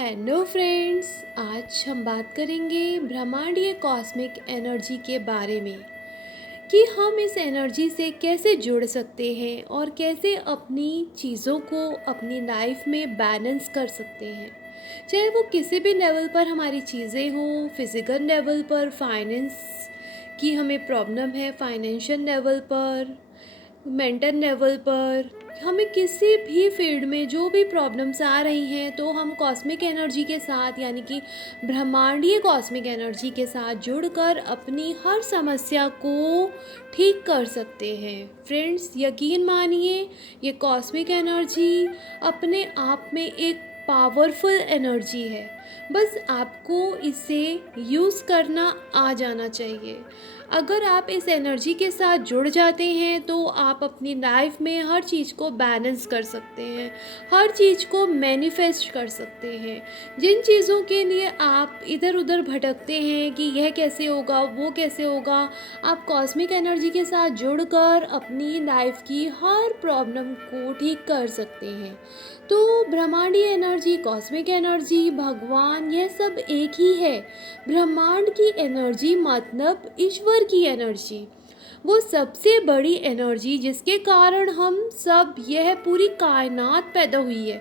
Hello friends. आज हम बात करेंगे ब्रह्मांडीय कॉस्मिक एनर्जी के बारे में कि हम इस एनर्जी से कैसे जुड़ सकते हैं और कैसे अपनी चीज़ों को अपनी लाइफ में बैलेंस कर सकते हैं। चाहे वो किसी भी लेवल पर हमारी चीज़ें हों, फिज़िकल लेवल पर, फाइनेंस की हमें प्रॉब्लम है, फाइनेंशियल लेवल पर, मेंटल लेवल पर, हमें किसी भी फील्ड में जो भी प्रॉब्लम्स आ रही हैं तो हम कॉस्मिक एनर्जी के साथ यानी कि ब्रह्मांडीय कॉस्मिक एनर्जी के साथ जुड़कर अपनी हर समस्या को ठीक कर सकते हैं। फ्रेंड्स, यकीन मानिए, ये कॉस्मिक एनर्जी अपने आप में एक पावरफुल एनर्जी है। बस आपको इसे यूज़ करना आ जाना चाहिए। अगर आप इस एनर्जी के साथ जुड़ जाते हैं तो आप अपनी लाइफ में हर चीज़ को बैलेंस कर सकते हैं, हर चीज़ को मैनिफेस्ट कर सकते हैं। जिन चीज़ों के लिए आप इधर उधर भटकते हैं कि यह कैसे होगा, वो कैसे होगा, आप कॉस्मिक एनर्जी के साथ जुड़कर अपनी लाइफ की हर प्रॉब्लम को ठीक कर सकते हैं। तो ब्रह्मांडीय एनर्जी, कॉस्मिक एनर्जी, भगवान, यह सब एक ही है। ब्रह्मांड की एनर्जी मतलब ईश्वर की एनर्जी, वो सबसे बड़ी एनर्जी जिसके कारण हम सब, यह पूरी कायनात पैदा हुई है।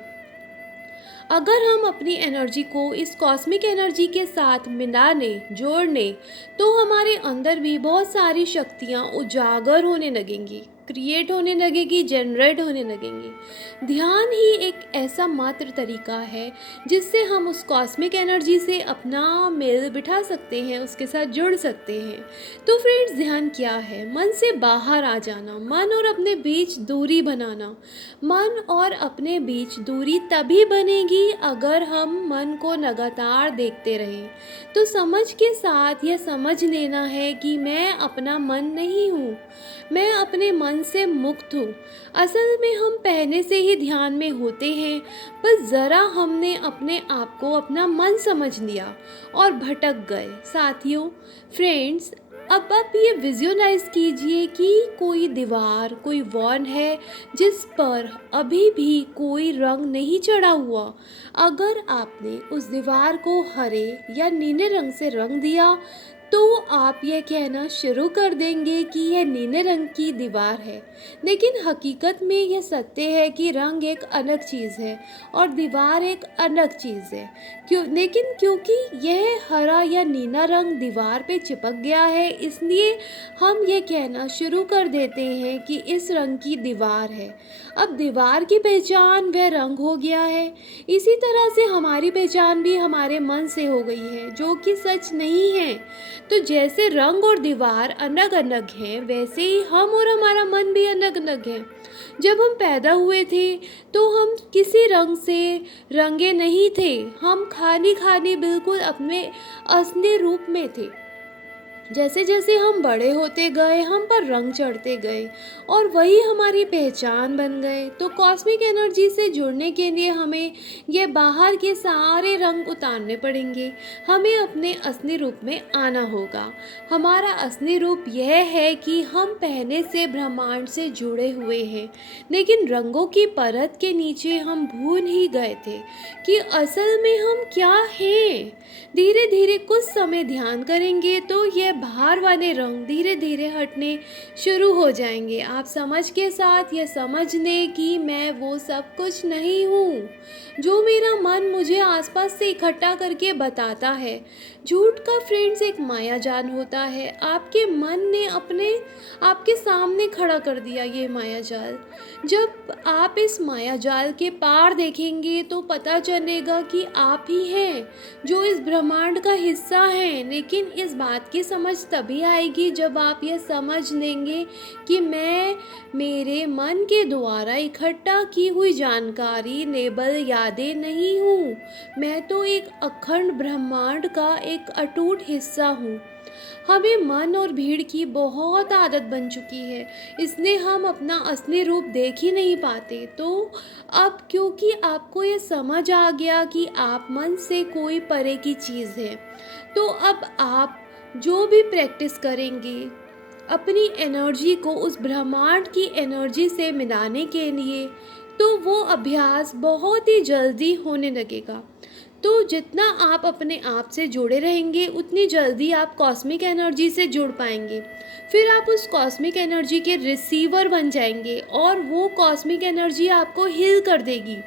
अगर हम अपनी एनर्जी को इस कॉस्मिक एनर्जी के साथ मिलाने, जोड़ने, तो हमारे अंदर भी बहुत सारी शक्तियाँ उजागर होने लगेंगी, क्रिएट होने लगेगी, जनरेट होने लगेंगी। ध्यान ही एक ऐसा मात्र तरीका है जिससे हम उस कॉस्मिक एनर्जी से अपना मेल बिठा सकते हैं, उसके साथ जुड़ सकते हैं। तो फ्रेंड्स, ध्यान क्या है? मन से बाहर आ जाना, मन और अपने बीच दूरी बनाना। मन और अपने बीच दूरी तभी बनेगी अगर हम मन को लगातार देखते रहें। तो समझ के साथ यह समझ लेना है कि मैं अपना मन नहीं हूँ, मैं अपने मन से मुक्त हूँ। असल में हम पहले से ही ध्यान में होते हैं, बस ज़रा हमने अपने आप को अपना मन समझ लिया और भटक गए। साथियों, फ्रेंड्स, अब आप ये विजुअलाइज कीजिए कि कोई दीवार, कोई वॉल है जिस पर अभी भी कोई रंग नहीं चढ़ा हुआ। अगर आपने उस दीवार को हरे या नीले रंग से रंग दिया तो आप यह कहना शुरू कर देंगे कि यह नीले रंग की दीवार है। लेकिन हकीकत में यह सत्य है कि रंग एक अलग चीज़ है और दीवार एक अलग चीज़ है। लेकिन क्योंकि यह हरा या नीला रंग दीवार पे चिपक गया है, इसलिए हम यह कहना शुरू कर देते हैं कि इस रंग की दीवार है। अब दीवार की पहचान वह रंग हो गया है। इसी तरह से हमारी पहचान भी हमारे मन से हो गई है, जो कि सच नहीं है। तो जैसे रंग और दीवार अलग अलग हैं, वैसे ही हम और हमारा मन भी अलग अलग है। जब हम पैदा हुए थे तो हम किसी रंग से रंगे नहीं थे, हम खाली खाली बिल्कुल अपने असली रूप में थे। जैसे जैसे हम बड़े होते गए, हम पर रंग चढ़ते गए और वही हमारी पहचान बन गए। तो कॉस्मिक एनर्जी से जुड़ने के लिए हमें ये बाहर के सारे रंग उतारने पड़ेंगे, हमें अपने असली रूप में आना होगा। हमारा असली रूप यह है कि हम पहले से ब्रह्मांड से जुड़े हुए हैं, लेकिन रंगों की परत के नीचे हम भूल ही गए थे कि असल में हम क्या हैं। धीरे धीरे कुछ समय ध्यान करेंगे तो यह बाहर वाले रंग धीरे धीरे हटने शुरू हो जाएंगे। आप समझ के साथ यह समझ लें कि मैं वो सब कुछ नहीं हूँ जो मेरा मन मुझे आसपास से इकट्ठा करके बताता है। झूठ का फ्रेंड्स एक माया जाल होता है। आपके मन ने अपने आपके सामने खड़ा कर दिया ये माया जाल। जब आप इस माया जाल के पार देखेंगे तो पता चलेगा कि आप ही हैं जो इस ब्रह्मांड का हिस्सा हैं। लेकिन इस बात की समझ तभी आएगी जब आप यह समझ लेंगे कि मैं मेरे मन के द्वारा इकट्ठा की हुई जानकारी, लेबल, यादें नहीं हूँ। मैं तो एक अखंड ब्रह्मांड का एक अटूट हिस्सा हूँ। हमें मन और भीड़ की बहुत आदत बन चुकी है, इसलिए हम अपना असली रूप देख ही नहीं पाते। तो अब क्योंकि आपको ये समझ आ गया कि आप मन से कोई परे की चीज़ है, तो अब आप जो भी प्रैक्टिस करेंगे अपनी एनर्जी को उस ब्रह्मांड की एनर्जी से मिलाने के लिए, तो वो अभ्यास बहुत ही जल्दी होने लगेगा। तो जितना आप अपने आप से जुड़े रहेंगे उतनी जल्दी आप कॉस्मिक एनर्जी से जुड़ पाएंगे। फिर आप उस कॉस्मिक एनर्जी के रिसीवर बन जाएंगे और वो कॉस्मिक एनर्जी आपको हील कर देगी।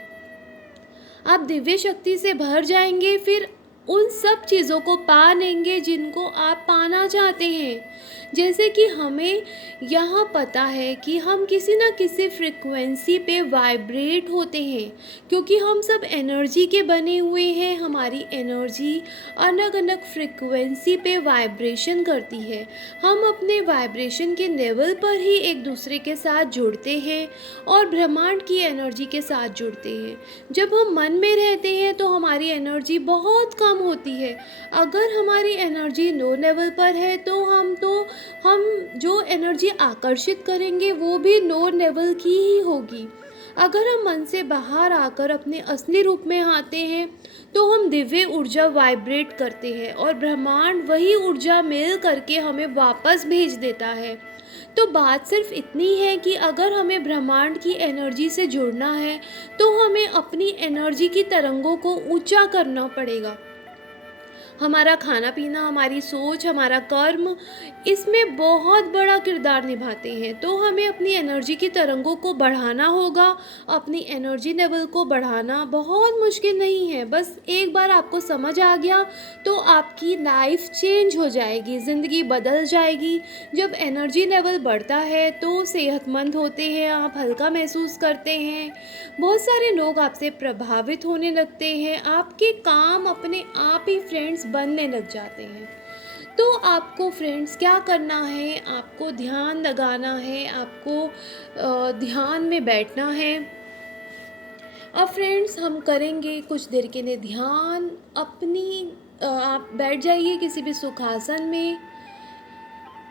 आप दिव्य शक्ति से भर जाएंगे, फिर उन सब चीज़ों को पा लेंगे जिनको आप पाना चाहते हैं। जैसे कि हमें यहाँ पता है कि हम किसी न किसी फ्रिक्वेंसी पे वाइब्रेट होते हैं, क्योंकि हम सब एनर्जी के बने हुए हैं। हमारी एनर्जी अलग अलग फ्रिक्वेंसी पे वाइब्रेशन करती है। हम अपने वाइब्रेशन के लेवल पर ही एक दूसरे के साथ जुड़ते हैं और ब्रह्मांड की एनर्जी के साथ जुड़ते हैं। जब हम मन में रहते हैं तो हमारी एनर्जी बहुत कम होती है। अगर हमारी एनर्जी लो लेवल पर है तो हम जो एनर्जी आकर्षित करेंगे वो भी लो लेवल की ही होगी। अगर हम मन से बाहर आकर अपने असली रूप में आते हैं तो हम दिव्य ऊर्जा वाइब्रेट करते हैं और ब्रह्मांड वही ऊर्जा मेल करके हमें वापस भेज देता है। तो बात सिर्फ इतनी है कि अगर हमें ब्रह्मांड की एनर्जी से जुड़ना है तो हमें अपनी एनर्जी की तरंगों को ऊंचा करना पड़ेगा। हमारा खाना पीना, हमारी सोच, हमारा कर्म इसमें बहुत बड़ा किरदार निभाते हैं। तो हमें अपनी एनर्जी की तरंगों को बढ़ाना होगा। अपनी एनर्जी लेवल को बढ़ाना बहुत मुश्किल नहीं है। बस एक बार आपको समझ आ गया तो आपकी लाइफ चेंज हो जाएगी, ज़िंदगी बदल जाएगी। जब एनर्जी लेवल बढ़ता है तो सेहतमंद होते हैं, आप हल्का महसूस करते हैं, बहुत सारे लोग आपसे प्रभावित होने लगते हैं, आपके काम अपने आप ही फ्रेंड्स बनने लग जाते हैं। तो आपको फ्रेंड्स क्या करना है, आपको ध्यान लगाना है, आपको ध्यान में बैठना है। अब फ्रेंड्स हम करेंगे कुछ देर के लिए ध्यान। आप बैठ जाइए किसी भी सुखासन में,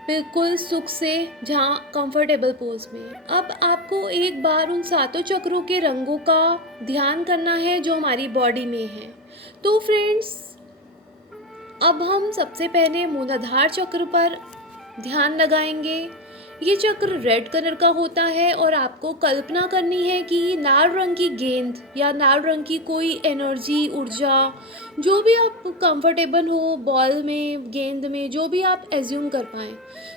बिल्कुल सुख से, जहाँ कंफर्टेबल पोज में। अब आपको एक बार उन सातों चक्रों के रंगों का ध्यान करना है जो हमारी बॉडी में है। तो फ्रेंड्स अब हम सबसे पहले मूलाधार चक्र पर ध्यान लगाएंगे। ये चक्र रेड कलर का होता है और आपको कल्पना करनी है कि लाल रंग की गेंद या लाल रंग की कोई एनर्जी, ऊर्जा, जो भी आप कंफर्टेबल हो, बॉल में, गेंद में, जो भी आप एज्यूम कर पाएँ।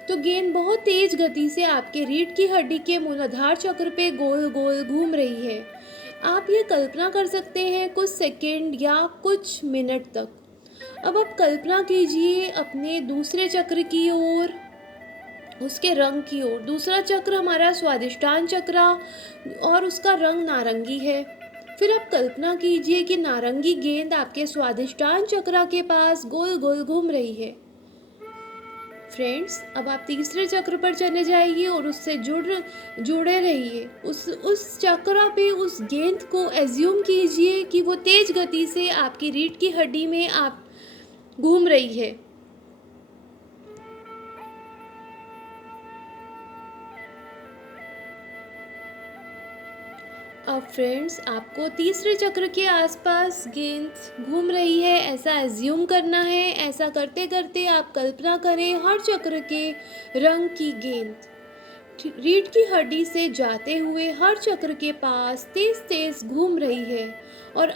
तो गेंद बहुत तेज़ गति से आपके रीढ़ की हड्डी के मूलाधार चक्र पे गोल गोल घूम रही है। आप ये कल्पना कर सकते हैं कुछ सेकंड या कुछ मिनट तक। अब आप कल्पना कीजिए अपने दूसरे चक्र की ओर, उसके रंग की ओर। दूसरा चक्र हमारा स्वादिष्टान चक्र और उसका रंग नारंगी है। फिर आप कल्पना कीजिए कि नारंगी गेंद आपके स्वादिष्टान चक्र के पास गोल गोल घूम रही है। फ्रेंड्स अब आप तीसरे चक्र पर चले जाइए और उससे जुड़े रहिए। उस चक्र पे उस गेंद को एज्यूम कीजिए कि वो तेज गति से आपकी रीढ़ की हड्डी में आप घूम रही है। अब फ्रेंड्स आपको तीसरे चक्र के आसपास गेंद घूम रही है ऐसा एज्यूम करना है। ऐसा करते करते आप कल्पना करें हर चक्र के रंग की गेंद रीढ़ की हड्डी से जाते हुए हर चक्र के पास तेज तेज घूम रही है और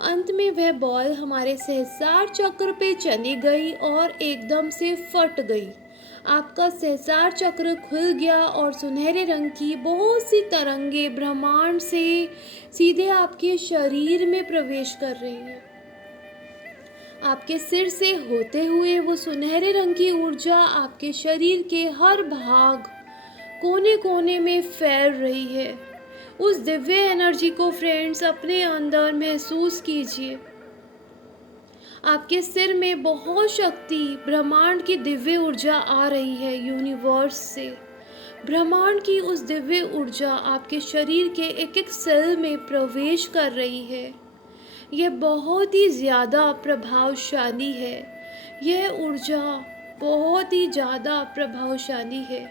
अंत में वह बॉल हमारे सहस्रार चक्र पे चली गई और एकदम से फट गई। आपका सहस्रार चक्र खुल गया और सुनहरे रंग की बहुत सी तरंगे ब्रह्मांड से सीधे आपके शरीर में प्रवेश कर रही हैं। आपके सिर से होते हुए वो सुनहरे रंग की ऊर्जा आपके शरीर के हर भाग, कोने कोने में फैल रही है। उस दिव्य एनर्जी को फ्रेंड्स अपने अंदर महसूस कीजिए। आपके सिर में बहुत शक्ति, ब्रह्मांड की दिव्य ऊर्जा आ रही है यूनिवर्स से। ब्रह्मांड की उस दिव्य ऊर्जा आपके शरीर के एक एक सेल में प्रवेश कर रही है। यह बहुत ही ज़्यादा प्रभावशाली है। यह ऊर्जा बहुत ही ज़्यादा प्रभावशाली है।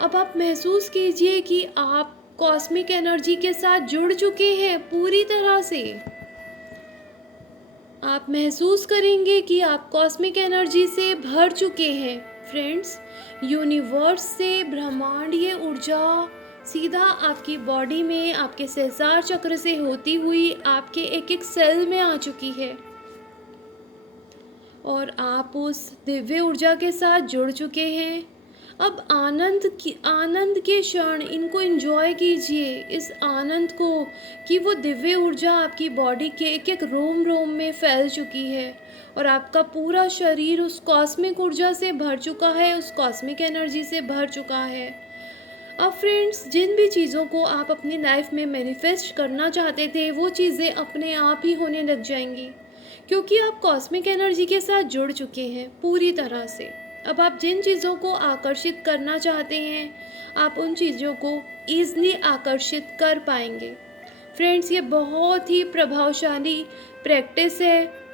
अब आप महसूस कीजिए कि आप कॉस्मिक एनर्जी के साथ जुड़ चुके हैं पूरी तरह से। आप महसूस करेंगे कि आप कॉस्मिक एनर्जी से भर चुके हैं। फ्रेंड्स यूनिवर्स से ब्रह्मांडीय ऊर्जा सीधा आपकी बॉडी में आपके सहस्रार चक्र से होती हुई आपके एक एक सेल में आ चुकी है और आप उस दिव्य ऊर्जा के साथ जुड़ चुके हैं। अब आनंद के क्षण इनको एंजॉय कीजिए, इस आनंद को कि वो दिव्य ऊर्जा आपकी बॉडी के एक एक रोम रोम में फैल चुकी है और आपका पूरा शरीर उस कॉस्मिक ऊर्जा से भर चुका है, उस कॉस्मिक एनर्जी से भर चुका है। अब फ्रेंड्स, जिन भी चीज़ों को आप अपनी लाइफ में मैनिफेस्ट करना चाहते थे वो चीज़ें अपने आप ही होने लग जाएंगी, क्योंकि आप कॉस्मिक एनर्जी के साथ जुड़ चुके हैं पूरी तरह से। अब आप जिन चीज़ों को आकर्षित करना चाहते हैं आप उन चीज़ों को ईज़िली आकर्षित कर पाएंगे। फ्रेंड्स, ये बहुत ही प्रभावशाली प्रैक्टिस है।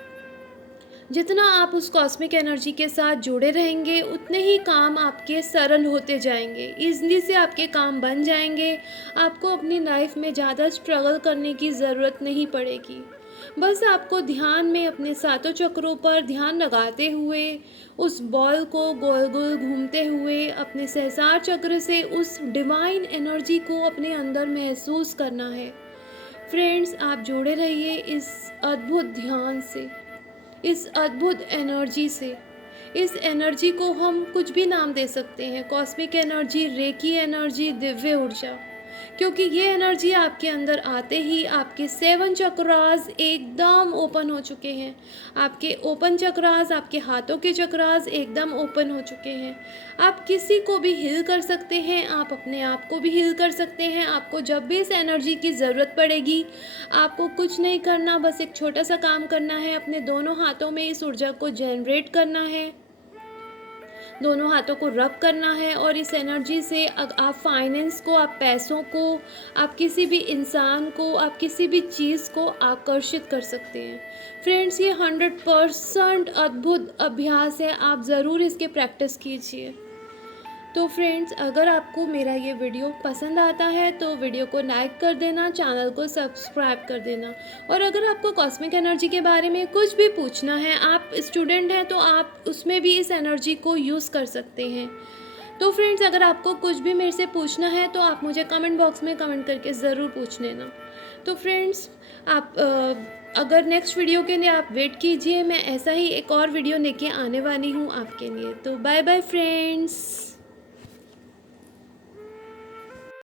जितना आप उस कॉस्मिक एनर्जी के साथ जुड़े रहेंगे उतने ही काम आपके सरल होते जाएंगे, ईज़िली से आपके काम बन जाएंगे। आपको अपनी लाइफ में ज़्यादा स्ट्रगल करने की ज़रूरत नहीं पड़ेगी। बस आपको ध्यान में अपने सातों चक्रों पर ध्यान लगाते हुए उस बॉल को गोल गोल घूमते हुए अपने सहस्रार चक्र से उस डिवाइन एनर्जी को अपने अंदर महसूस करना है। फ्रेंड्स, आप जुड़े रहिए इस अद्भुत ध्यान से, इस अद्भुत एनर्जी से। इस एनर्जी को हम कुछ भी नाम दे सकते हैं, cosmic energy, recce energy, Divya ऊर्जा, क्योंकि ये एनर्जी आपके अंदर आते ही आपके 7 चक्रास एकदम ओपन हो चुके हैं। आपके ओपन चक्रास, आपके हाथों के चक्रास एकदम ओपन हो चुके हैं। आप किसी को भी हील कर सकते हैं, आप अपने आप को भी हील कर सकते हैं। आपको जब भी इस एनर्जी की ज़रूरत पड़ेगी आपको कुछ नहीं करना, बस एक छोटा सा काम करना है, अपने दोनों हाथों में इस ऊर्जा को जनरेट करना है, दोनों हाथों को रब करना है और इस एनर्जी से आप फाइनेंस को, आप पैसों को, आप किसी भी इंसान को, आप किसी भी चीज़ को आकर्षित कर सकते हैं। फ्रेंड्स, ये 100% अद्भुत अभ्यास है, आप ज़रूर इसके प्रैक्टिस कीजिए। तो फ्रेंड्स, अगर आपको मेरा ये वीडियो पसंद आता है तो वीडियो को लाइक कर देना, चैनल को सब्सक्राइब कर देना। और अगर आपको कॉस्मिक एनर्जी के बारे में कुछ भी पूछना है, आप स्टूडेंट हैं तो आप उसमें भी इस एनर्जी को यूज़ कर सकते हैं। तो फ्रेंड्स, अगर आपको कुछ भी मेरे से पूछना है तो आप मुझे कमेंट बॉक्स में कमेंट करके ज़रूर पूछ लेना। तो फ्रेंड्स, आप अगर नेक्स्ट वीडियो के लिए आप वेट कीजिए, मैं ऐसा ही एक और वीडियो लेके आने वाली हूँ आपके लिए। तो बाय बाय फ्रेंड्स।